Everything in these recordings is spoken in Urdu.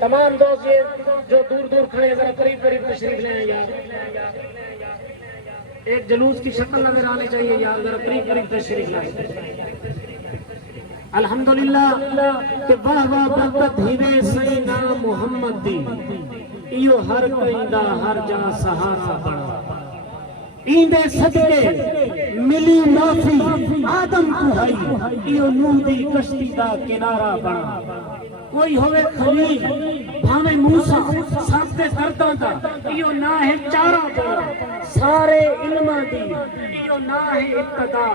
تمام دوست یہ جو دور دور کھڑے ذرا قریب قریب تشریف لیں یار، ایک جلوس کی شکل نظر آنی چاہیے یار، ذرا قریب قریب تشریف لائیں۔ الحمدللہ کہ واہ واہ برکت ہیوے سینا محمد دی، ایو ہر کئیندہ ہر جا سہارا بڑا، ایندے صدقے ملی معافی آدم کو ہائی، ایو نوح دی کشتی دا کنارہ بڑا، کوئی ہوئے خلیل بھاوے موسیٰ ساتھ دردوں دا، ایو نہ ہے چارہ بڑا، سارے علمہ دی ایو نہ ہے ابتدا،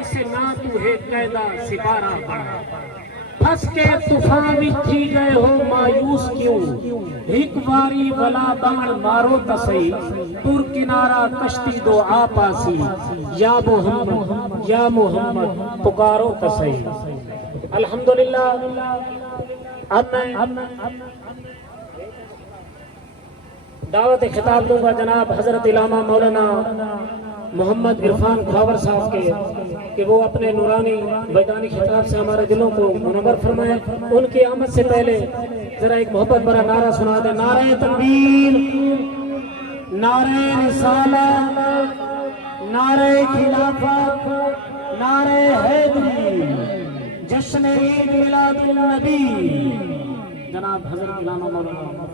اسے نہ تو ہے قیدہ سپارہ بڑا، پھنس کے طوفان بھی تھی گئے ہو مایوس کیوں، ایک باری بلا بان مارو تسی، دور کنارہ کشتی دو آپاسی، یا محمد یا محمد پکارو تسی۔ الحمدللہ اب میں دعوت خطاب دوں گا جناب حضرت علامہ مولانا محمد عرفان خاور صاحب کے کہ وہ اپنے نورانی ویدانی خطاب سے ہمارے دلوں کو منور فرمائے۔ ان کی آمد سے پہلے ذرا ایک محبت بھرا نعرہ سنا دیں، نعرہ تکبیر، نعرہ رسالت، نعرہ خلافت، نعرہ حیدری، جشن عید میلاد النبی، جناب حضرت علامہ مولانا۔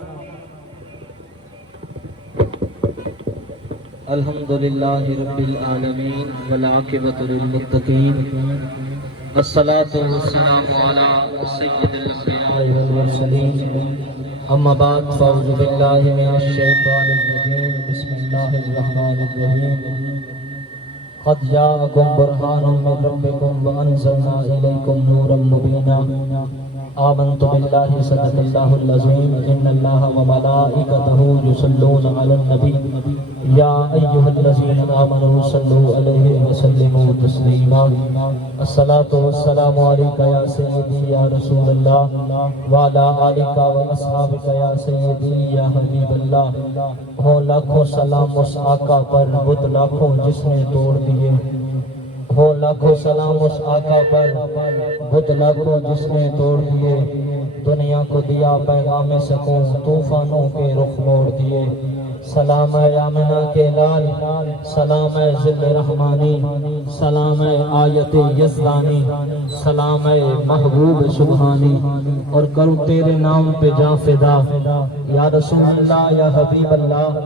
الحمدللہ رب العالمین والعاقبۃ للمتقین، والصلاة والسلام علی سید الانبیاء والمرسلین، اما بعد فاعوذ باللہ من الشیطان الرجیم، بسم اللہ الرحمن الرحیم، قد جاءکم برہان من ربکم وانزلنا الیکم نورا مبینا، آمنت باللہ صدق اللہ العظیم، ان اللہ وملائکتہ یصلون علی النبی، یا ایہا الذین آمنوا صلوا علیہ وسلموا تسلیما، الصلاة والسلام علیکہ یا سیدی یا رسول اللہ، وعلی آلکہ واصحابکہ یا سیدی یا حبیب اللہ۔ ہو لاکھوں سلام اس آقا پر بت لاکھوں جس نے توڑ دیے، ہو لاکھوں سلام اس آقا پر بت لاکھوں جس نے توڑ دیے، دنیا کو دیا پیغام سکون طوفانوں کے رخ موڑ دیے، سلام ہے آمنہ کے لال، سلام ہے ذل رحمانی، سلام ہے آیت یزدانی، سلام ہے محبوب سبحانی، اور کروں تیرے نام پہ جاں فدا، یا رسول اللہ یا حبیب اللہ،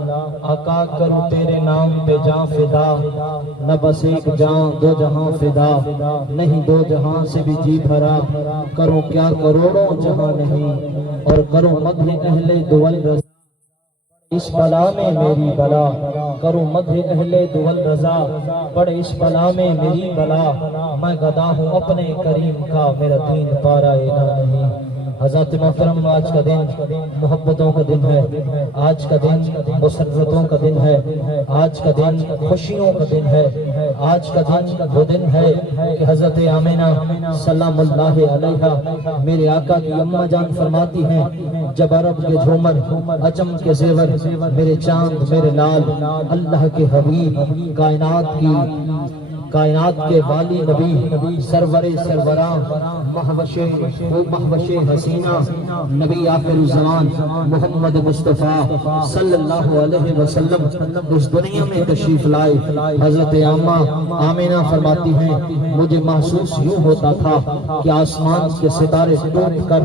آقا کروں تیرے نام پہ جاں فدا، نہ بس ایک جاں دو جہاں فدا، نہیں دو جہاں سے بھی جی بھرا، کروں کیا کروڑوں جہاں نہیں، اور کروں مدح اہل دول رضا، اس بلا میں میری بلا، کروں مدح اہل دول رضا، پڑھ اس بلا میں میری بلا، میں گدا ہوں اپنے کریم کا، میرا دین پارا نہ نہیں۔ حضرت محترم، آج کا دن محبتوں کا دن ہے، آج کا دن مسرتوں کا دن ہے، آج کا دن خوشیوں کا دن ہے، آج کا دن وہ دن ہے کہ حضرت آمنہ سلام اللہ علیہا میرے آقا کی اماں جان فرماتی ہیں، جب عرب کے جھومر عجم کے زیور، میرے چاند میرے لال، اللہ کے حبیب، کائنات کے والی نبی، سرور سروراں، محوش حسینہ، نبی آخر الزمان محمد مصطفیٰ صلی اللہ علیہ وسلم اس دنیا میں تشریف لائے۔ حضرت آمنہ فرماتی ہیں، مجھے محسوس یوں ہوتا تھا کہ آسمان کے ستارے ٹوٹ کر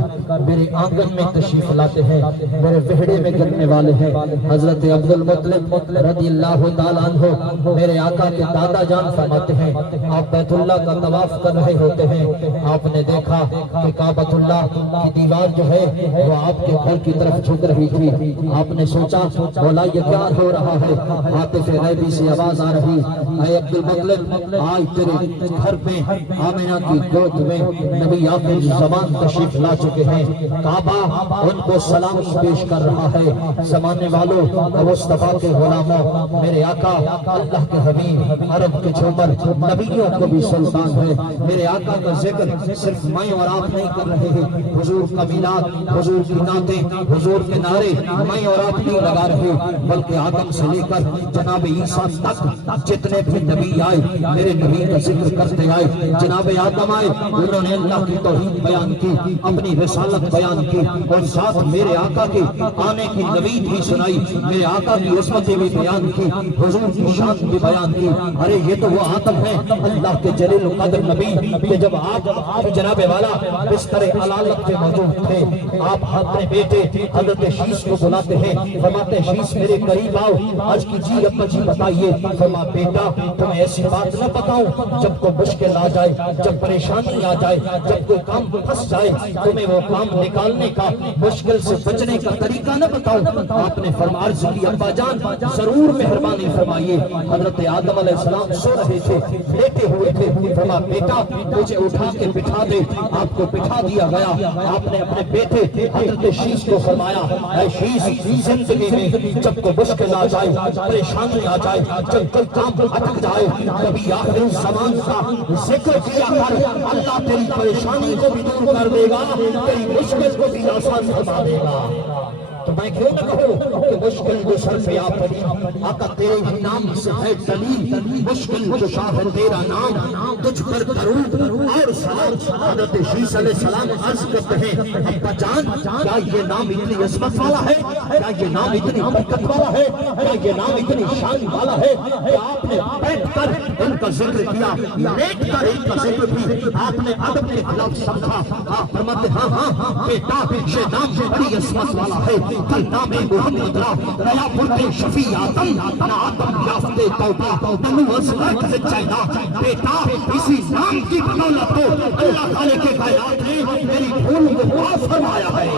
میرے آنگن میں تشریف لاتے ہیں، میرے وہڑے میں گرنے والے ہیں۔ حضرت عبد المطلب رضی اللہ تعالیٰ عنہ میرے آقا کے دادا جان فرماتے ہیں، آپ بیت اللہ کا طواف کر رہے ہوتے ہیں، آپ نے دیکھا کہ کعبۃ اللہ کی دیوار جو ہے وہ آپ کے گھر کی طرف جھک رہی تھی، آپ نے سوچا بولا یہ کیا ہو رہا ہے، عاطف غیبی سے آواز آ رہی، اے عبد المطلب آج تیرے گھر پہ آمنہ کی گود میں نبی آخر زمان تشریف لا چکے ہیں، کعبہ ان کو سلامی پیش کر رہا ہے۔ زمانے والوں، مصطفیٰ کے غلاموں، میرے آقا اللہ کے حبیب، عرب کے جھومر نبیوں کو بھی سلطان ہے۔ میرے آقا کا ذکر صرف میں اور آپ نہیں کر رہے ہیں، حضور کا میلاد، حضور کی نعتیں، حضور کے نعرے میں اور آپ نہیں لگا رہے، بلکہ آدم سے لے کر جناب عیسیٰ تک جتنے بھی نبی آئے میرے نبی کا ذکر کرتے آئے۔ جناب آدم آئے، انہوں نے اللہ کی توحید بیان کی، اپنی رسالت بیان کی، اور ساتھ میرے آقا کے آنے کی نوید بھی سنائی، میرے آقا کی عصمتیں بھی بیان کی، حضور کی شان بھی بیان کی۔ ارے یہ تو وہ آدم ہے اللہ کے جلیل القدر نبی کہ جب آپ جناب والا بستر علالت پہ موجود تھے، آپ اپنے بیٹے حضرت شیش کو بلاتے ہیں، فرماتے شیش میرے قریب آؤ، آج کی جی ابا جی بتائیے۔ فرما بیٹا تمہیں ایسی بات نہ بتاؤں جب کوئی مشکل آ جائے، جب پریشانی آ جائے، جب کوئی کام پھنس جائے، تمہیں وہ کام نکالنے کا، مشکل سے بچنے کا طریقہ نہ بتاؤں۔ آپ نے فرمایا کی ابا جان ضرور مہربانی فرمائیے۔ حضرت آدم علیہ السلام سو رہے تھے، لیٹے ہوئے تھے، فرما بیٹا مجھے اٹھا کے بٹھا دے۔ آپ کو بٹھا دیا گیا۔ آپ نے اپنے بیٹے حضرت شیش کو فرمایا اے شیش، زندگی میں جب کوئی مشکل آ جائے، پریشانی آ جائے، جب کوئی کام اٹک جائے، کبھی آخری زمان کا ذکر کیا کر، اللہ تیری پریشانی کو بھی دور کر دے گا، تیری مشکل کو بھی آسان فرما دے گا۔ تو میں کیوں نہ کہوں کہ مشکل جو سر پہ آ پڑی، آقا تیرے ہی نام سے ہے دلیل، مشکل کشا ہے تیرا نام، تجھ پر درود اور سلام۔ حضرت شیش علیہ السلام عرض کرتے ہیں ابا جان کیا یہ نام اتنی عظمت والا ہے، کیا یہ نام اتنی برکت والا ہے، کیا یہ نام اتنی شان والا ہے کہ آپ نے بیٹھ کر ان کا ذکر کیا، لیٹ کر ان کا ذکر بھی آپ نے ادب کے خلاف سمجھا۔ آپ فرماتے ہاں بیٹا یہ نام بڑی عظمت والا ہے، کل نام محمد را نیا پرتے شفیع آدم نہ آدم یافتے توبہ ننو ازرق زچینا۔ بیٹا اسی نام کی بدولت تو اللہ تعالیٰ کے کائنات نے میری بھول کو معاف فرمایا ہے۔